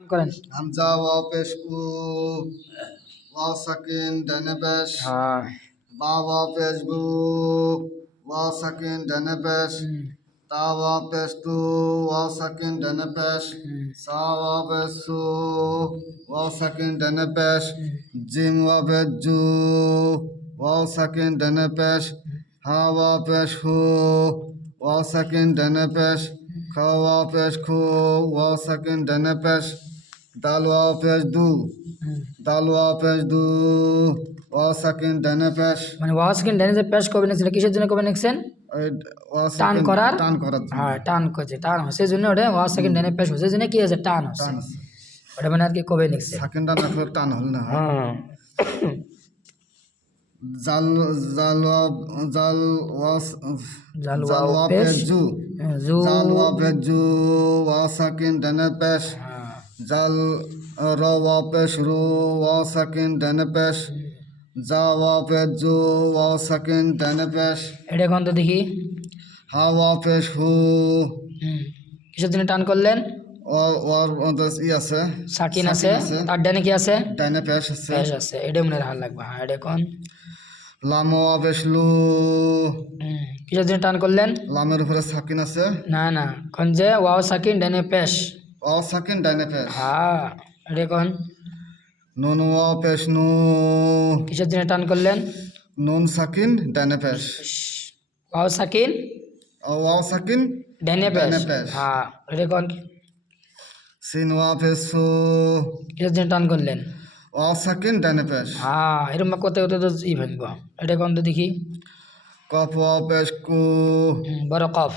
করেন। হামজা ওয়াও পেশ উ ওয়াও সাকিন ডানে পেশ হ্যাঁ। বা ওয়াও পেশ বু ওয়াও সাকিন ডানে পেশ তা ওয়াও পেশ তু ওয়াও সাকিন ডানে পেশ সা ওয়াও পেশ সু ওয়াও সাকিন ডানে পেশ জিম ওয়াও পেশ জু ওয়াও সাকিন ডানে পেশ হা ওয়াও পেশ হু ওয়াও সাকিন ডানে পেশ খা ওয়াও পেশ খু ওয়াও সাকিন ডানে পেশ দাল ওয়াও পেশ দু দাল ওয়াও পেশ দু ওয়াও সাকিন ডানে পেশ মানে ওয়াও সাকিন ডানে যে পেশ কবে নিয়েছেন, কিসের জন্য কবে নিয়েছেন? টান করার। টান করার জন্য। হ্যাঁ, টান করছে, টান হচ্ছে জন্য ওটা ওয়াও সাকিন ডানে পেশ হচ্ছে জন্য কি আছে, টান হচ্ছে। টান আছে। ওটা মানে আর কি কবে নিয়েছে? সাকিনটা না করলে টান হল না। হ্যাঁ। জাল জাল জাল ওয়াও জাল জাল ওয়াও ওয়াও পেশ পেশ জু জু। জাল ওয়াও পেশ জু ওয়াও সাকিন ডানে পেশ হ্যাঁ। জাল র ওয়াও পেশ রু ওয়াও সাকিন ডানে পেশ জা ওয়াও পেশ জু ওয়াও সাকিন ডানে পেশ এটা এখন তো দেখি। হা ওয়াও পেশ হু কিসের জন্য টান করলেন? ওয়ার ই আছে সাকিন আছে, তার ডানে কি আছে? ডানে পেশ আছে। পেশ আছে, এটা মনে রাখা লাগবে। হ্যাঁ, এটা এখন লাম ওয়াও পেশ লু কিসের জন্য টান করলেন? লামের উপরে সাকিন আছে। না না, এখন যে ওয়াও সাকিন ডানে পেশ। ওয়াও সাকিন ডানে পেশ। হ্যাঁ, এটা এখন নুন ওয়াও পেশ নু কিসের জন্য টান করলেন? নুন সাকিন ডানে পেশ। ওয়াও সাকিন ওয়াও সাকিন ডানে ডানে পেশ। পেশ। হ্যাঁ, এটা এখন সিন ওয়াও পেশ সু কিসের জন্য টান করলেন? ওয়াও সাকিন ডানে পেশ। হ্যাঁ, এরকম করতে করতে তো ই ভাঙব। এটা এখন তো দেখি। কফ ওয়াও পেশ কু বড় কফ।